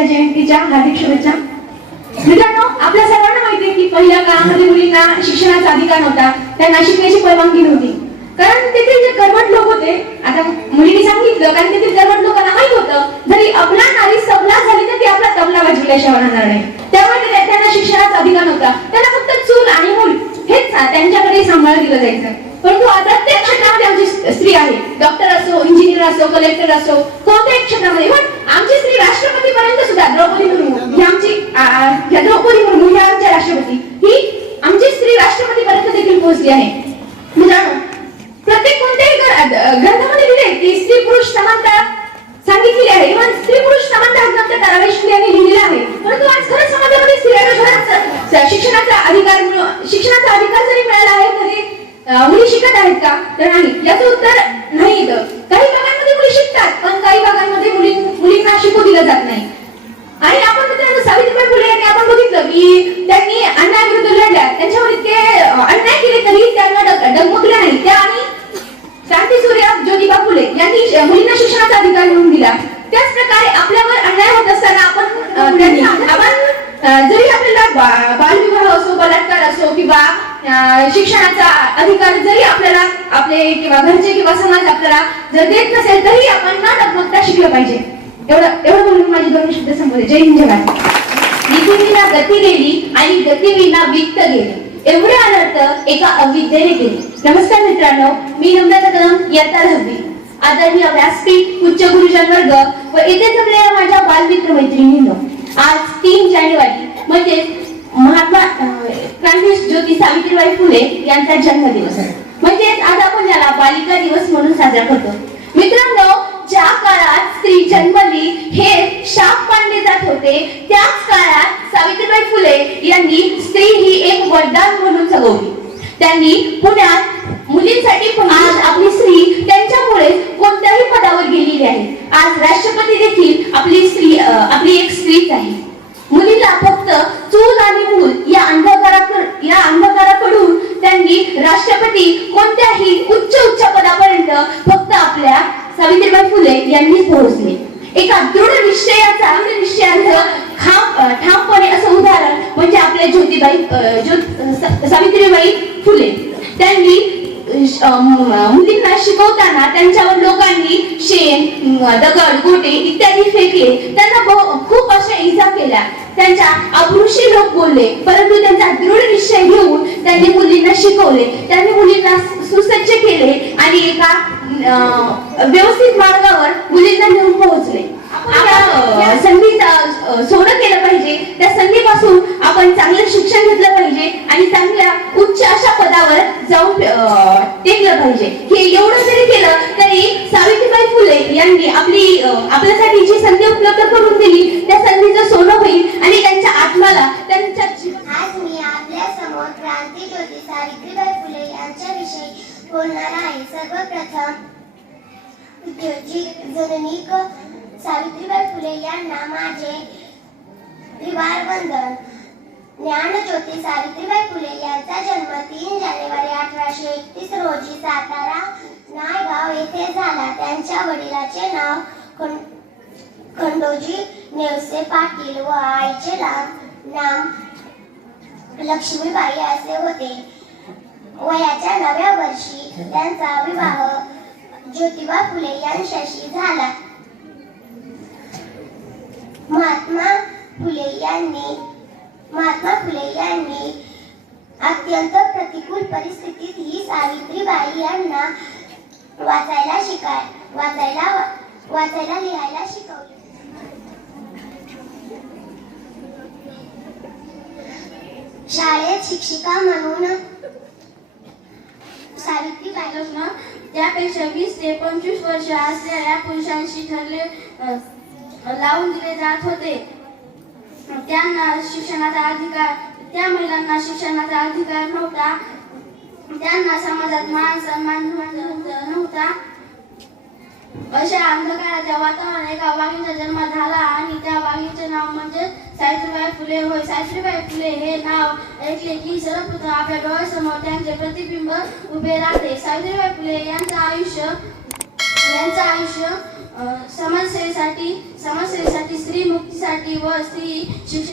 यांच्या जयंतीच्या हार्दिक शुभेच्छा. मित्रांनो आपल्या सर्वांना माहिती आहे की पहिल्या काळामध्ये मुलींना शिक्षणाचा अधिकार नव्हता. त्यांना शिकण्याची परवानगी नव्हती. कारण तेथील जे कर्मठ लोक होते आता मुलीने सांगितलं कारण तेथील कर्मठ लोकांना माहीत होतं जरी आपला नारी सबला झाली तर ती आपला तबला वाजविल्याशिवाय राहणार नाही. त्यामुळे त्यांना शिक्षणाचा अधिकार नव्हता. त्यांना फक्त चूल आणि मूल हेच आम्हाला दिलं जायचं परंतु आता त्या क्षेत्रामध्ये आमची स्त्री आहे. डॉक्टर असो इंजिनियर असो कलेक्टर असो कोणत्याही क्षेत्रामध्ये. पण आमची स्त्री राष्ट्रपती पर्यंत सुद्धा द्रौपदी मुर्मू ही आमची या द्रौपदी मुर्मू ही आमच्या राष्ट्रपती ही आमची स्त्री राष्ट्रपती पर्यंत देखील पोहोचली आहे. मित्रांनो प्रत्येक कोणत्याही ग्रंथामध्ये लिहिले की स्त्री पुरुष समानता सांगितलेली आहे. इव्हन स्त्री पुरुष समानता हा ग्रंथ ताराबाई यांनी लिहिलेला आहे. परंतु आज खरंच समाजामध्ये स्त्रियांना शिक्षणाचा अधिकार शिक्षणाचा अधिकार जरी मिळाला आहे मुली शिकत आहेत का? तर नाही. याचं उत्तर नाही येतं काही भागांमध्ये मुली शिकतात पण काही भागांमध्ये मुली मुलींना शिकू दिलं जात नाही. आणि आपण मित्रांनो सावित्रीबाई फुले यांनी आपण बघितलं की त्यांनी अन्यायाविरुद्ध लढल्या. त्यांच्यावर इतके अन्याय केले तरी त्यांना डग- डगमगल्या नाही. त्या आणि क्रांती सूर्य ज्योतिबा फुले यांनी मुलींना शिक्षणाचा अधिकार मिळवून दिला. त्याच प्रकारे आपल्यावर अन्याय होत असताना आपण त्यांनी आपण जरी आपल्याला बालविवाह असो बलात्कार असो किंवा शिक्षणाचा अधिकार जरी आपल्याला आपले किंवा घरचे किंवा समाज आपल्याला जर देत नसेल तरी आपण ना नकमकता शिकलं पाहिजे. एवढं एवढं बोलून माझी दोन शब्द संपवले जय हिंद निधीला गती गेली आणि गतिविना वित्त गेले. एवढे अनर्थ एका अविद्येने केले नमस्कार मित्रांनो मी नम्रता कदम इयत्ता दहावी. आदरणीय व्यासपीठ उच्च गुरुजन वर्ग व येथे जमलेल्या माझ्या बालमित्र मैत्रिणींनो आज तीन जानेवारी म्हणजे महात्मा अं, क्रांती ज्योती सावित्रीबाई फुले यांचा जन्मदिवस. म्हणजेच आज आपण याला बालिका दिवस म्हणून साजरा करतो. मित्रांनो ज्या काळात स्त्री जन्मली हे शाप पाडले जात होते त्याच काळात सावित्रीबाई फुले यांनी स्त्री ही एक वरदान म्हणून जगवली त्यांनी पुण्यात मुलींसाठी आज आपली स्त्री त्यांच्यामुळे कोणत्याही पदावर गेलेली आहे. आज राष्ट्रपती देखील आपली स्त्री अं, आपली एक स्त्रीच आहे. मुलीला फक्त चूल आणि मूल या अंधकाराकडून या अंधकाराकडून त्यांनी राष्ट्रपती कोणत्याही उच्च उच्च पदापर्यंत फक्त आपल्या सावित्रीबाई फुले यांनी पोहोचले. एका दृढ निश्चयाचा दृढ निश्चयाचं खाम ठामपणे असं उदाहरण म्हणजे आपल्या ज्योतिबाई ज्योत सावित्रीबाई फुले. त्यांनी मुलींना शिकवताना त्यांच्यावर लोकांनी शेण दगड गोटे इत्यादी फेकले. त्यांना खूप अशा इजा केल्या. त्यांच्या अपुरुषी लोक बोलले परंतु त्यांचा दृढ निश्चय घेऊन त्यांनी मुलींना शिकवले. त्यांनी मुलींना सुसज्ज केले आणि एका व्यवस्थित मार्गावर मुलींना नेऊन पोहोचले. आपण या केलं पाहिजे. त्या संधीपासून आपण चांगलं शिक्षण घेतलं पाहिजे आणि चांगल्या उच्च अशा पदावर जाऊन टेकलं पाहिजे. हे एवढं जरी केलं तरी सावित्रीबाई फुले यांनी आपली आपल्यासाठी जी संधी उपलब्ध करून दिली त्या संधीचं सोनं होईल आणि त्यांच्या आत्माला त्यांच्या आज मी आपल्यासमोर क्रांती ज्योती सावित्रीबाई फुले यांच्याविषयी बोलणार आहे. सर्वप्रथम जी जननी सावित्रीबाई फुले यांना माझे त्रिवार वंदन ज्ञानज्योती सावित्रीबाई फुले यांचा जन्म तीन जानेवारी अठराशे एकतीस रोजी सातारा नायगाव येथे झाला. त्यांच्या वडिलाचे नाव खंडोजी नेवसे पाटील व आईचे नाम लक्ष्मीबाई असे होते. वयाच्या नव्या वर्षी त्यांचा विवाह ज्योतिबा फुले यांच्याशी झाला. महात्मा फुले यांनी महात्मा फुले यांनी अत्यंत प्रतिकूल परिस्थितीत ही सावित्रीबाई यांना वाचायला शिकाय वाचायला वाचायला लिहायला शिकवले. शाळेत शिक्षिका म्हणून सावित्रीबाई त्यापेक्षा वीस ते पंचवीस वर्ष असलेल्या पुरुषांशी ठरले लावून दिले जात होते. त्यांना शिक्षणाचा अधिकार त्या महिलांना शिक्षणाचा अधिकार नव्हता. त्यांना समाजात मान सन्मान नव्हता. अशा अंधकाराच्या वातावरणात एका वाघीचा जन्म झाला आणि त्या वाघीचे नाव म्हणजे सावित्रीबाई फुले. होय सावित्रीबाई फुले हे नाव ऐकले की सर्वप्रथम आपल्या डोळ्यासमोर त्यांचे प्रतिबिंब उभे राहते. सावित्रीबाई फुले यांचं आयुष्य यांचं आयुष्य समाजसेवेसाठी समाजसेवेसाठी स्त्री मुक्तीसाठी व स्त्री शिक्षण